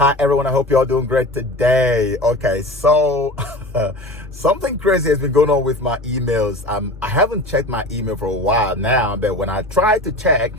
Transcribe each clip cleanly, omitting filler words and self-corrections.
Hi everyone, I hope you're all doing great today. Okay, so something crazy has been going on with my emails. I haven't checked my email for a while now, but when I tried to check,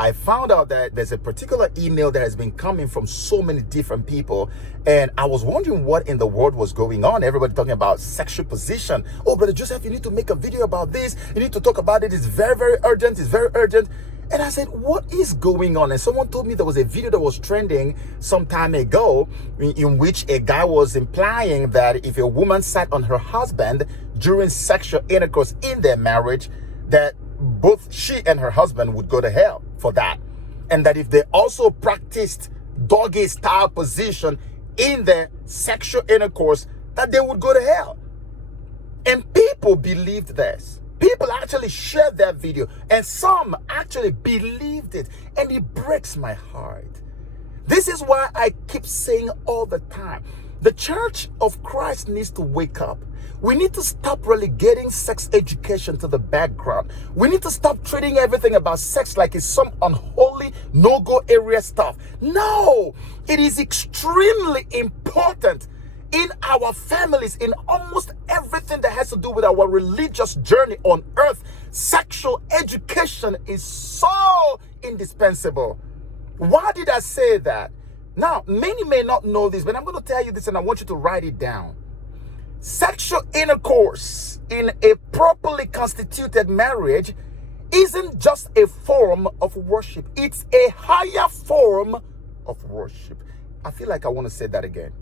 I found out that there's a particular email that has been coming from so many different people, and I was wondering what in the world was going on. Everybody talking about sexual position. Oh, Brother Joseph, you need to make a video about this. You need to talk about it. It's very, very urgent. It's very urgent. And I said, what is going on? And someone told me there was a video that was trending some time ago in which a guy was implying that if a woman sat on her husband during sexual intercourse in their marriage, that both she and her husband would go to hell for that. And that if they also practiced doggy style position in their sexual intercourse, that they would go to hell. And people believed this. People actually shared that video, and some actually believed it, and it breaks my heart. This is why I keep saying all the time, the Church of Christ needs to wake up. We need to stop relegating sex education to the background. We need to stop treating everything about sex like it's some unholy, no-go area stuff. No, it is extremely important in our families, in almost everything that has to do with our religious journey on earth. Sexual education is so indispensable. Why did I say that? Now, many may not know this, but I'm going to tell you this and I want you to write it down. Sexual intercourse in a properly constituted marriage isn't just a form of worship. It's a higher form of worship. I feel like I want to say that again.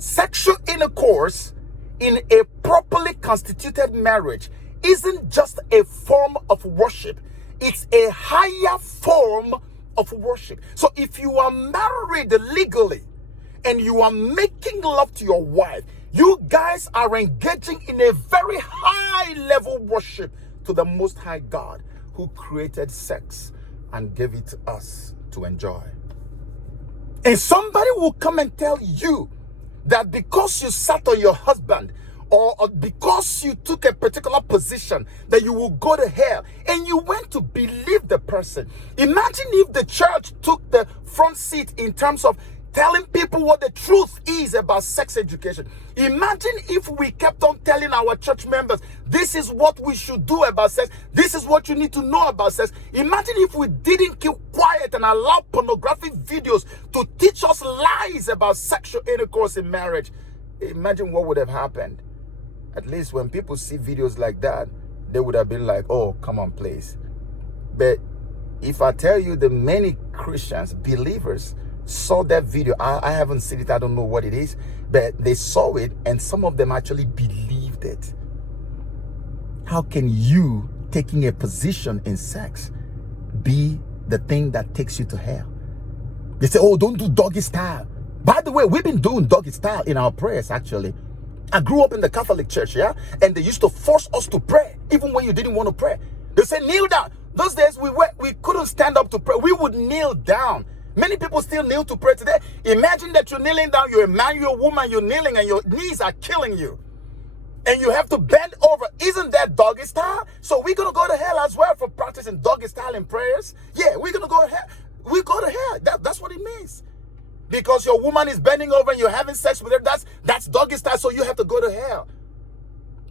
Sexual intercourse in a properly constituted marriage isn't just a form of worship. It's a higher form of worship. So if you are married legally and you are making love to your wife, you guys are engaging in a very high level worship to the Most High God who created sex and gave it to us to enjoy. And somebody will come and tell you that because you sat on your husband or because you took a particular position that you will go to hell, and you went to believe the person. Imagine if the church took the front seat in terms of telling people what the truth is about sex education. Imagine if we kept on telling our church members, this is what we should do about sex. This is what you need to know about sex. Imagine if we didn't keep quiet and allow pornographic videos to teach us lies about sexual intercourse in marriage. Imagine what would have happened. At least when people see videos like that, they would have been like, oh, come on, please. But if I tell you that many Christians, believers, saw that video, I haven't seen it, I don't know what it is, but they saw it and some of them actually believed it. How can you taking a position in sex be the thing that takes you to hell? They say, oh, don't do doggy style. By the way, we've been doing doggy style in our prayers actually. I grew up in the Catholic Church, yeah, and they used to force us to pray even when you didn't want to pray. They say kneel down. Those days we couldn't stand up to pray. We would kneel down. Many people still kneel to pray today. Imagine that you're kneeling down, you're a man, you're a woman, you're kneeling and your knees are killing you. And you have to bend over. Isn't that doggy style? So we're going to go to hell as well for practicing doggy style in prayers. Yeah, we're going to go to hell. We go to hell. That's what it means. Because your woman is bending over and you're having sex with her, that's doggy style, so you have to go to hell.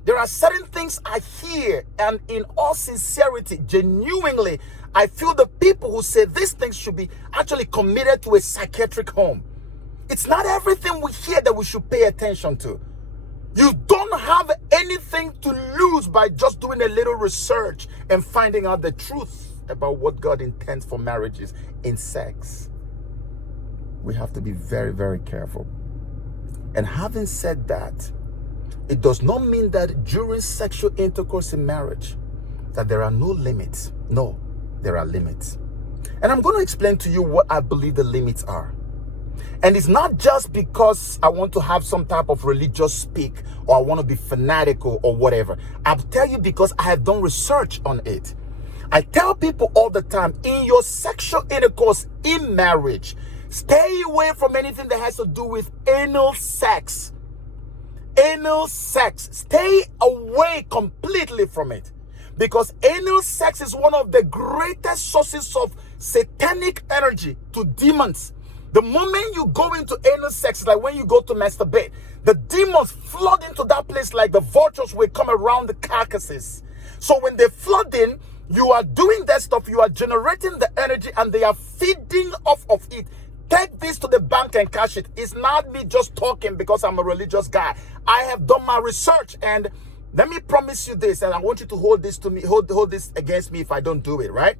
There are certain things I hear, and in all sincerity, genuinely, I feel the people who say these things should be actually committed to a psychiatric home. It's not everything we hear that we should pay attention to. You don't have anything to lose by just doing a little research and finding out the truth about what God intends for marriages in sex. We have to be very, very careful. And having said that, it does not mean that during sexual intercourse in marriage that there are no limits. No, there are limits. And I'm going to explain to you what I believe the limits are. And it's not just because I want to have some type of religious speak or I want to be fanatical or whatever. I'll tell you because I have done research on it. I tell people all the time, in your sexual intercourse in marriage, stay away from anything that has to do with anal sex. Anal sex. Stay away completely from it. Because anal sex is one of the greatest sources of satanic energy to demons. The moment you go into anal sex, like when you go to masturbate, the demons flood into that place like the vultures will come around the carcasses. So when they flood in, you are doing that stuff, you are generating the energy, and they are feeding off of it. Take this to the bank and cash it. It's not me just talking because I'm a religious guy. I have done my research, and let me promise you this, and I want you to hold this to me, hold this against me if I don't do it, right?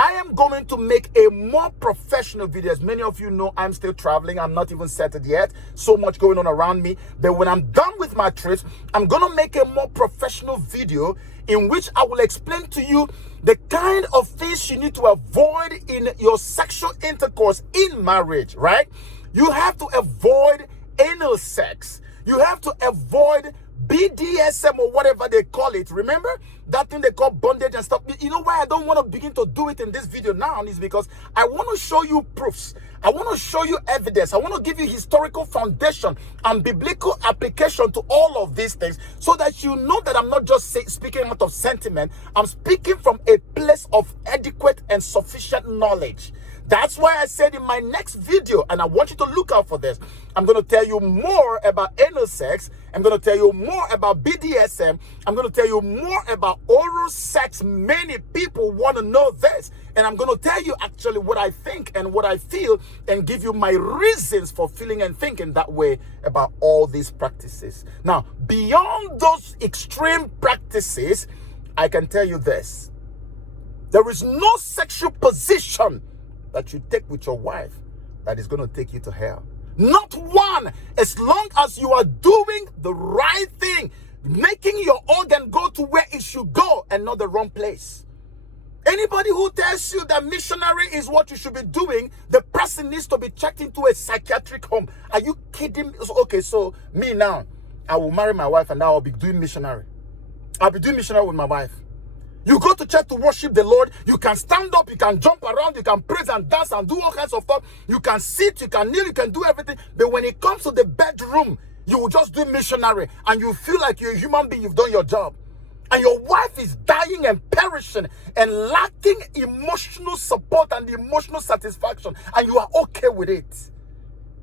I am going to make a more professional video. As many of you know, I'm still traveling. I'm not even settled yet. So much going on around me. But when I'm done with my trips, I'm going to make a more professional video in which I will explain to you the kind of things you need to avoid in your sexual intercourse in marriage, right? You have to avoid anal sex. You have to avoid BDSM or whatever they call it. Remember that thing they call bondage and stuff? You know why I don't want to begin to do it in this video now is because I want to show you proofs. I want to show you evidence. I want to give you historical foundation and biblical application to all of these things so that you know that I'm not just speaking out of sentiment. I'm speaking from a place of adequate and sufficient knowledge. That's why I said in my next video, and I want you to look out for this, I'm going to tell you more about anal sex. I'm going to tell you more about BDSM. I'm going to tell you more about oral sex. Many people want to know this. And I'm going to tell you actually what I think and what I feel and give you my reasons for feeling and thinking that way about all these practices. Now, beyond those extreme practices, I can tell you this. There is no sexual position that you take with your wife that is going to take you to hell. Not one. As long as you are doing the right thing, making your organ go to where it should go and not the wrong place. Anybody who tells you that missionary is what you should be doing, the person needs to be checked into a psychiatric home. Are you kidding? Okay, so me now, I will marry my wife and I will be doing missionary. I'll be doing missionary with my wife. You go to church to worship the Lord. You can stand up, you can jump around, you can praise and dance and do all kinds of stuff. You can sit, you can kneel, you can do everything. But when it comes to the bedroom, you will just do missionary and you feel like you're a human being, you've done your job. And your wife is dying and perishing and lacking emotional support and emotional satisfaction. And you are okay with it.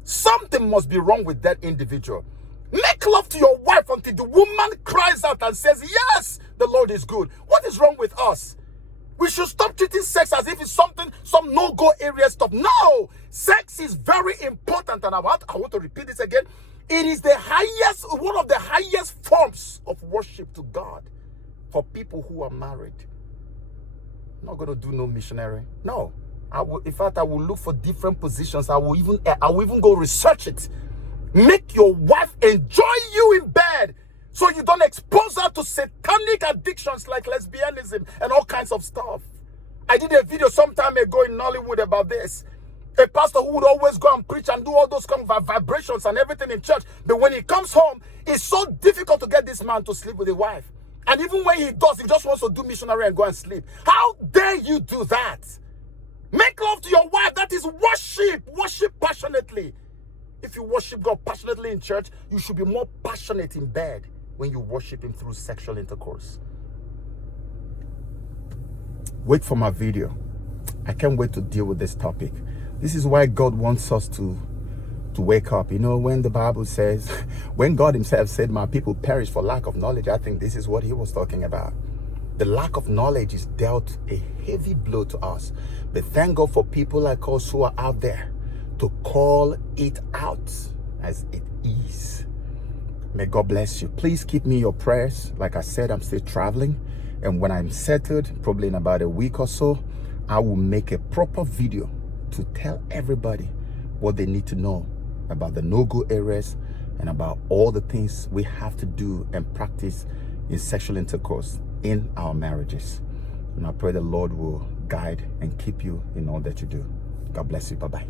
Something must be wrong with that individual. Make love to your wife until the woman cries out and says, yes, the Lord is good. What is wrong with us? We should stop treating sex as if it's something, some no-go area stuff. No! Sex is very important. And I want to repeat this again. It is the highest, one of the highest forms of worship to God for people who are married. I'm not going to do no missionary. No. In fact, I will look for different positions. I will even go research it. Make your wife enjoy you in bed so you don't expose her to satanic addictions like lesbianism and all kinds of stuff. I did a video some time ago in Nollywood about this. A pastor who would always go and preach and do all those kind of vibrations and everything in church. But when he comes home, it's so difficult to get this man to sleep with his wife. And even when he does, he just wants to do missionary and go and sleep. How dare you do that? Make love to your wife. That is worship. Worship passionately. If you worship God passionately in church, you should be more passionate in bed when you worship Him through sexual intercourse. Wait for my video. I can't wait to deal with this topic. This is why God wants us to wake up. You know, when the Bible says, when God Himself said, my people perish for lack of knowledge, I think this is what He was talking about. The lack of knowledge is dealt a heavy blow to us. But thank God for people like us who are out there to call it out as it is. May God bless you. Please keep me in your prayers. Like I said, I'm still traveling. And when I'm settled, probably in about a week or so, I will make a proper video to tell everybody what they need to know about the no-go areas and about all the things we have to do and practice in sexual intercourse in our marriages. And I pray the Lord will guide and keep you in all that you do. God bless you. Bye-bye.